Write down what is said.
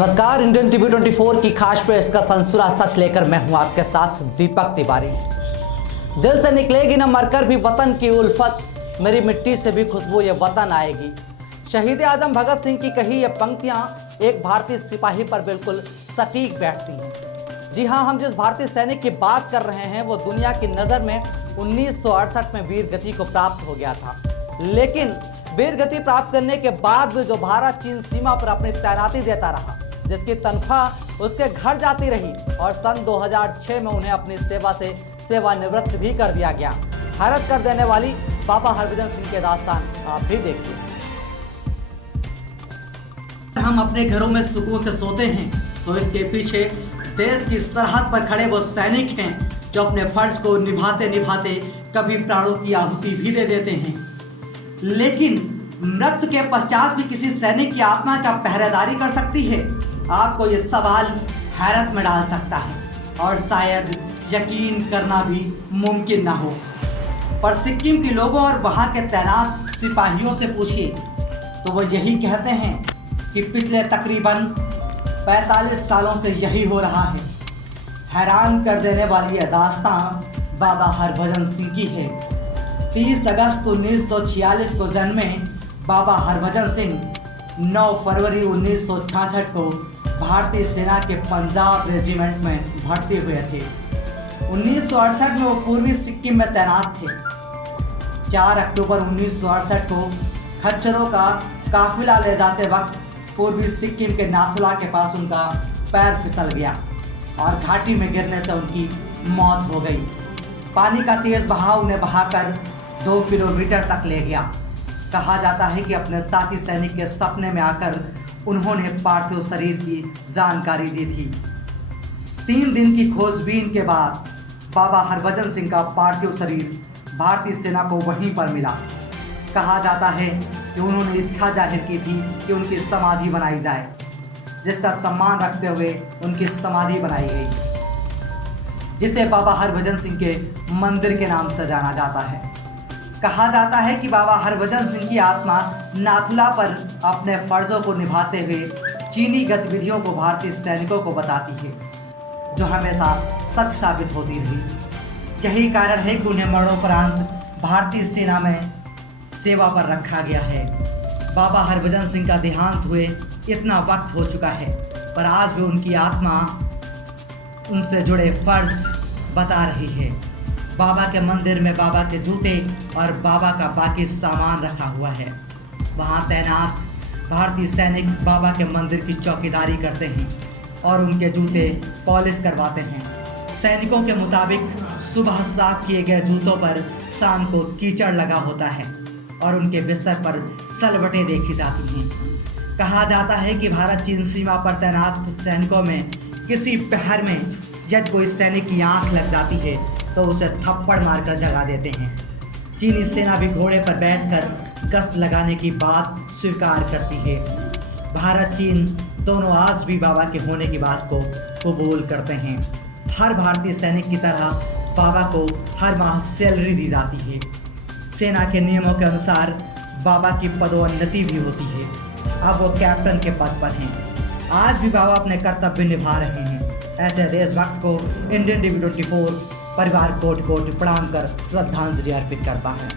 नमस्कार, Indian TV 24 की खास प्रेस का संसूरा सच लेकर मैं हूं आपके साथ दीपक तिवारी। दिल से निकलेगी न मरकर भी वतन की उल्फत, मेरी मिट्टी से भी खुशबू ये वतन आएगी। शहीद आजम भगत सिंह की कही ये पंक्तियां एक भारतीय सिपाही पर बिल्कुल सटीक बैठती हैं। जी हां, हम जिस भारतीय सैनिक की बात कर रहे हैं वो दुनिया की नज़र में 1968 में वीर गति को प्राप्त हो गया था। लेकिन वीर गति प्राप्त करने के बाद भी जो भारत चीन सीमा पर अपनी तैनाती देता रहा, जिसकी तनख्वाह उसके घर जाती रही और सन 2006 में उन्हें अपनी सेवा से सेवानिवृत्त भी कर दिया गया। हैरत कर देने वाली बाबा हरभजन सिंह के दास्तान आप भी देखिए। हम अपने घरों में सुकून से सोते हैं तो इसके पीछे देश की सरहद पर खड़े वो सैनिक हैं जो अपने फर्ज को निभाते निभाते कभी प्राणों की आहुति भी दे देते हैं। लेकिन मृत्यु के पश्चात भी किसी सैनिक की आत्मा क्या पहरेदारी कर सकती है? आपको ये सवाल हैरत में डाल सकता है और शायद यकीन करना भी मुमकिन ना हो। पर सिक्किम के लोगों और वहाँ के तैनात सिपाहियों से पूछिए तो वो यही कहते हैं कि पिछले तकरीबन 45 सालों से यही हो रहा है। हैरान कर देने वाली यह दास्तान बाबा हरभजन सिंह की है। 30 अगस्त 1946 को जन्मे बाबा हरभजन सिंह 9 फरवरी 1966 को भारतीय सेना के पंजाब रेजिमेंट में भर्ती हुए थे। 1968 में वो पूर्वी सिक्किम में तैनात थे। 4 अक्टूबर 1968 को खच्चरों का काफिला ले जाते वक्त पूर्वी सिक्किम के नाथुला के पास उनका पैर फिसल गया और घाटी में गिरने से उनकी मौत हो गई। पानी का तेज बहाव उन्हें बहाकर 2 किलोमीटर तक ले गया। कहा जाता है कि अपने साथी सैनिक के सपने में आकर उन्होंने पार्थिव शरीर की जानकारी दी थी। 3 दिन की खोजबीन के बाद बाबा हरभजन सिंह का पार्थिव शरीर भारतीय सेना को वहीं पर मिला। कहा जाता है कि उन्होंने इच्छा जाहिर की थी कि उनकी समाधि बनाई जाए, जिसका सम्मान रखते हुए उनकी समाधि बनाई गई, जिसे बाबा हरभजन सिंह के मंदिर के नाम से जाना जाता है। कहा जाता है कि बाबा हरभजन सिंह की आत्मा नाथुला पर अपने फर्जों को निभाते हुए चीनी गतिविधियों को भारतीय सैनिकों को बताती है, जो हमेशा सच साबित होती रही। यही कारण है कि उन्हें मरणोपरांत भारतीय सेना में सेवा पर रखा गया है। बाबा हरभजन सिंह का देहांत हुए इतना वक्त हो चुका है, पर आज भी उनकी आत्मा उनसे जुड़े फर्ज बता रही है। बाबा के मंदिर में बाबा के जूते और बाबा का बाकी सामान रखा हुआ है। वहाँ तैनात भारतीय सैनिक बाबा के मंदिर की चौकीदारी करते हैं और उनके जूते पॉलिश करवाते हैं। सैनिकों के मुताबिक सुबह साफ किए गए जूतों पर शाम को कीचड़ लगा होता है और उनके बिस्तर पर सलवटें देखी जाती हैं। कहा जाता है कि भारत चीन सीमा पर तैनात सैनिकों में किसी पहर में यदि कोई सैनिक की आंख लग जाती है तो उसे थप्पड़ मारकर जगा देते हैं। चीनी सेना भी घोड़े पर बैठकर गश्त लगाने की बात स्वीकार करती है। भारत चीन दोनों आज भी बाबा के होने की बात को कबूल करते हैं। हर भारतीय सैनिक की तरह बाबा को हर माह सैलरी दी जाती है। सेना के नियमों के अनुसार बाबा की पदोन्नति भी होती है। अब वो कैप्टन के पद पर हैं। आज भी बाबा अपने कर्तव्य निभा रहे हैं। ऐसे देशभक्त को इंडियन टीवी 24 परिवार कोटि कोटि प्रणाम कर श्रद्धांजलि अर्पित करता है।